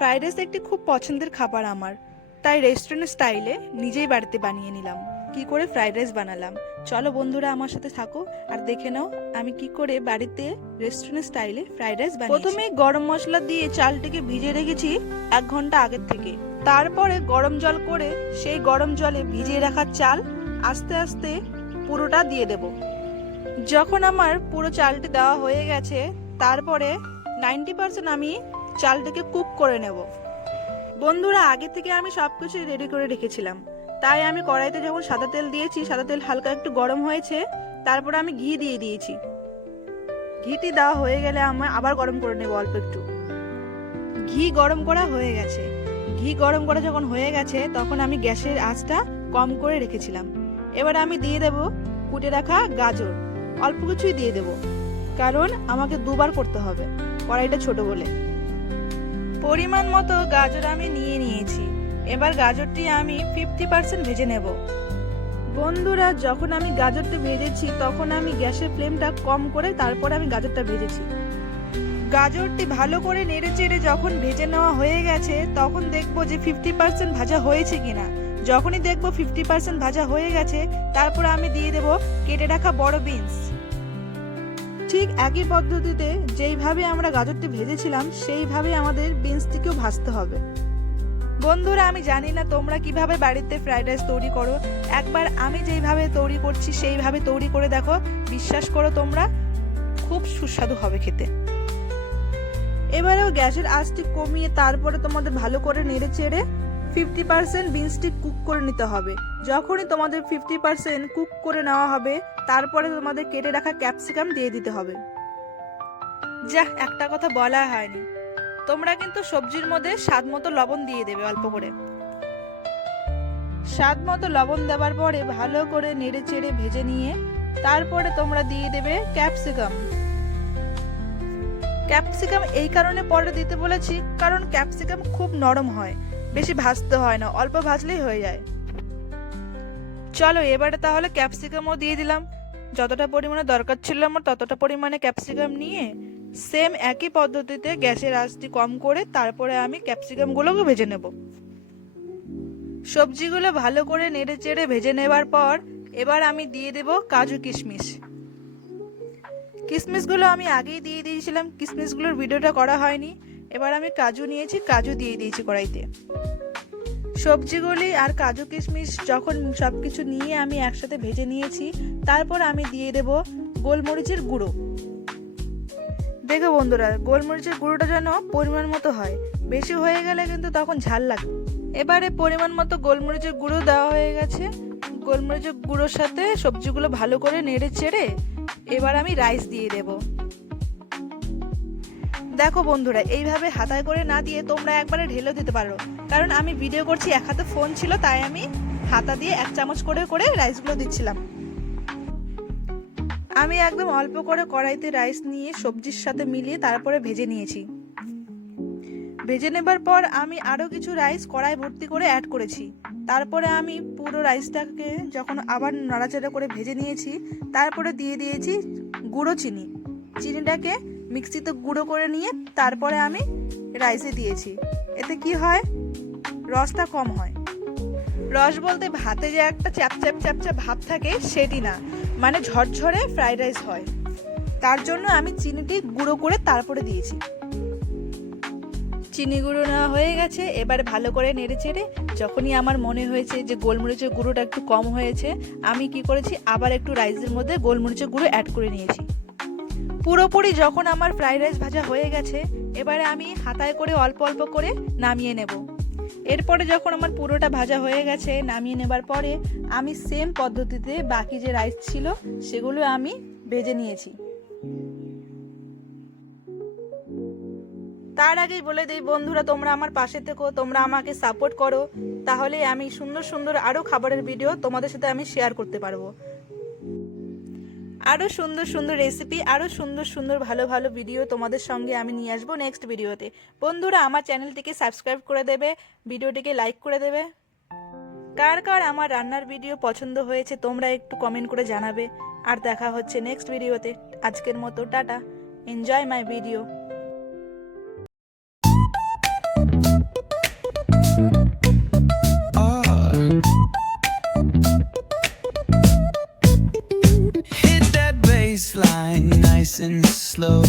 Fried rice একটি খুব পছন্দের খাবার আমার, তাই রেস্টুরেন্ট স্টাইলে নিজেই বাড়িতে বানিয়ে নিলাম। কি করে ফ্রাইড রাইস বানালাম চলো বন্ধুরা আমার সাথে থাকো আর দেখে নাও আমি কি করে বাড়িতে রেস্টুরেন্ট স্টাইলে ফ্রাইড রাইস বানিয়েছি। প্রথমে গরম মশলা দিয়ে চালটিকে ভিজিয়ে রেখেছি 1 ঘন্টা আগের থেকে। তারপরে গরম জল করে সেই গরম জলে ভিজিয়ে রাখা চাল আস্তে আস্তে পুরোটা দিয়ে দেব। যখন আমার পুরো চালটি দেওয়া হয়ে গেছে তারপরে 90% আমি চালটাকে কুক করে নেব। বন্ধুরা আগে থেকে আমি সবকিছু রেডি করে রেখেছিলাম, তাই আমি কড়াইতে যখন সাদা তেল দিয়েছি, সাদা তেল হালকা একটু গরম হয়েছে, তারপরে আমি ঘি দিয়ে দিয়েছি। ঘিটি দেওয়া হয়ে গেলে আমি আবার গরম করে নেব অল্প একটু। ঘি গরম করা হয়ে গেছে। ঘি গরম করা যখন হয়ে গেছে তখন আমি গ্যাসের আঁচটা কম করে রেখেছিলাম। এবার আমি দিয়ে দেব কুটে রাখা গাজর, অল্প কিছুই দিয়ে দেব, কারণ আমাকে দুবার করতে হবে কড়াইটা ছোট বলে। পরিমাণ মতো গাজর আমি নিয়েছি। এবার গাজরটি আমি 50% ভেজে নেব। বন্ধুরা যখন আমি গাজরটা ভেজেছি তখন আমি গ্যাসের ফ্লেমটা কম করে তারপরে আমি গাজরটা ভেজেছি। গাজরটি ভালো করে নেড়ে চেড়ে যখন ভেজে নেওয়া হয়ে গেছে তখন দেখবো যে 50% ভাজা হয়েছে কিনা। যখনই দেখবো 50% ভাজা হয়ে গেছে তারপরে আমি দিয়ে দেব কেটে রাখা বড় বিনস। ঠিক একই পদ্ধতিতে যেইভাবে আমরা গাজরটি ভেজেছিলাম সেইভাবে আমাদের বিনসটিকেও ভাজতে হবে। বন্ধুরা আমি জানি না তোমরা কিভাবে বাড়িতে ফ্রাইড রাইস তৈরি করো, একবার আমি যেইভাবে তৈরি করছি সেইভাবে তৈরি করে দেখো, বিশ্বাস করো তোমরা খুব সুস্বাদু হবে খেতে। এবারেও গ্যাসের আঁচটি কমিয়ে তারপরে তোমাদের ভালো করে নেড়ে চেড়ে 50% বিনসটি কুক করে নিতে হবে। যখনই তোমাদের 50% কুক করে নেওয়া হবে তারপরে তোমাদের কেটে রাখা ক্যাপসিকাম দিয়ে দিতে হবে। যা একটা কথা বলা হয়নি, তোমরা কিন্তু সবজির মধ্যে স্বাদ মতো লবণ দিয়ে দেবে অল্প করে। স্বাদ মতো লবণ দেওয়ার পরে ভালো করে নেড়ে চেড়ে ভেজে নিয়ে তারপরে তোমরা দিয়ে দেবে ক্যাপসিকাম। ক্যাপসিকাম এই কারণে পরে দিতে বলেছি কারণ ক্যাপসিকাম খুব নরম হয়, বেশি ভাজতে হয় না, অল্প ভাজলেই হয়ে যায়। চলো এবারে তাহলে ক্যাপসিকামও দিয়ে দিলাম। যতটা পরিমাণে দরকার ছিল আমার ততটা পরিমাণে ক্যাপসিকাম নিয়ে সেম একই পদ্ধতিতে গ্যাসের আঁচটি কম করে তারপরে আমি ক্যাপসিকামগুলোকে ভেজে নেব। সবজিগুলো ভালো করে নেড়ে চেড়ে ভেজে নেবার পর এবার আমি দিয়ে দেব কাজু কিশমিশ। কিশমিশগুলো আমি আগেই দিয়ে দিয়েছিলাম, কিশমিশগুলোর ভিডিওটা করা হয়নি। এবার আমি কাজু নিয়েছি, কাজু দিয়ে দিয়েছি কড়াইতে। সবজিগুলি আর কাজু কিশমিশ যখন সবকিছু নিয়ে আমি একসাথে ভেজে নিয়েছি তারপর আমি দিয়ে দেব গোলমরিচের গুঁড়ো। দেখো বন্ধুরা গোলমরিচের গুঁড়োটা যেন পরিমাণ মতো হয়, বেশি হয়ে গেলে কিন্তু তখন ঝাল লাগবে। এবারে পরিমাণ মতো গোলমরিচের গুঁড়ো দেওয়া হয়ে গেছে। গোলমরিচের গুঁড়োর সাথে সবজিগুলো ভালো করে নেড়ে চেড়ে এবার আমি রাইস দিয়ে দেব। দেখো বন্ধুরা এইভাবে হাতায় করে না দিয়ে তোমরা একবারে ঢেলেও দিতে পারো, কারণ আমি ভিডিও করছি এক হাতে ফোন ছিল তাই আমি হাতা দিয়ে 1 চামচ করে করে রাইসগুলো দিচ্ছিলাম। আমি একদম অল্প করে কড়াইতে রাইস নিয়ে সবজির সাথে মিলিয়ে তারপরে ভেজে নিয়েছি। ভেজে নেবার পর আমি আরো কিছু রাইস কড়াই ভর্তি করে অ্যাড করেছি। তারপরে আমি পুরো রাইসটাকে যখন আবার নাড়াচাড়া করে ভেজে নিয়েছি তারপরে দিয়ে দিয়েছি গুঁড়ো চিনি। চিনিটাকে মিক্সিতে গুঁড়ো করে নিয়ে তারপরে আমি রাইসে দিয়েছি। এতে কি হয়, রসটা কম হয়। রস বলতে ভাতে যে একটা চ্যাপচ্যাপ চ্যাপচ্যাপ ভাব থাকে সেটি না, মানে ঝরঝরে ফ্রাইড রাইস হয়, তার জন্য আমি চিনিটি গুঁড়ো করে তারপরে দিয়েছি। চিনি গুঁড়ো নেওয়া হয়ে গেছে। এবার ভালো করে নেড়ে চেড়ে যখনই আমার মনে হয়েছে যে গোলমরিচের গুঁড়োটা একটু কম হয়েছে আমি কি করেছি আবার একটু রাইসের মধ্যে গোলমরিচের গুঁড়ো অ্যাড করে নিয়েছি। পুরোপুরি যখন আমার ফ্রাইড রাইস ভাজা হয়ে গেছে এবারে আমি হাতায় করে অল্প অল্প করে নামিয়ে নেব। এরপরে যখন আমার পুরোটা ভাজা হয়ে গেছে নামিয়ে নেবার পরে আমি সেম পদ্ধতিতে বাকি যে রাইস ছিল সেগুলো আমি ভেজে নিয়েছি। তার আগেই বলে দিই বন্ধুরা তোমরা আমার পাশে থেকো, তোমরা আমাকে সাপোর্ট করো, তাহলে আমি সুন্দর সুন্দর আরো খাবারের ভিডিও তোমাদের সাথে আমি শেয়ার করতে পারবো। আরো সুন্দর সুন্দর রেসিপি, আরো সুন্দর সুন্দর ভালো ভালো ভিডিও তোমাদের সঙ্গে আমি নিয়ে আসবো নেক্সট ভিডিওতে। বন্ধুরা আমার চ্যানেলটিকে সাবস্ক্রাইব করে দেবে, ভিডিওটিকে লাইক করে দেবে। কার কার আমার রান্নার ভিডিও পছন্দ হয়েছে তোমরা একটু কমেন্ট করে জানাবে। আর দেখা হচ্ছে নেক্সট ভিডিওতে। আজকের মতো tata, enjoy my video. flying nice and slow.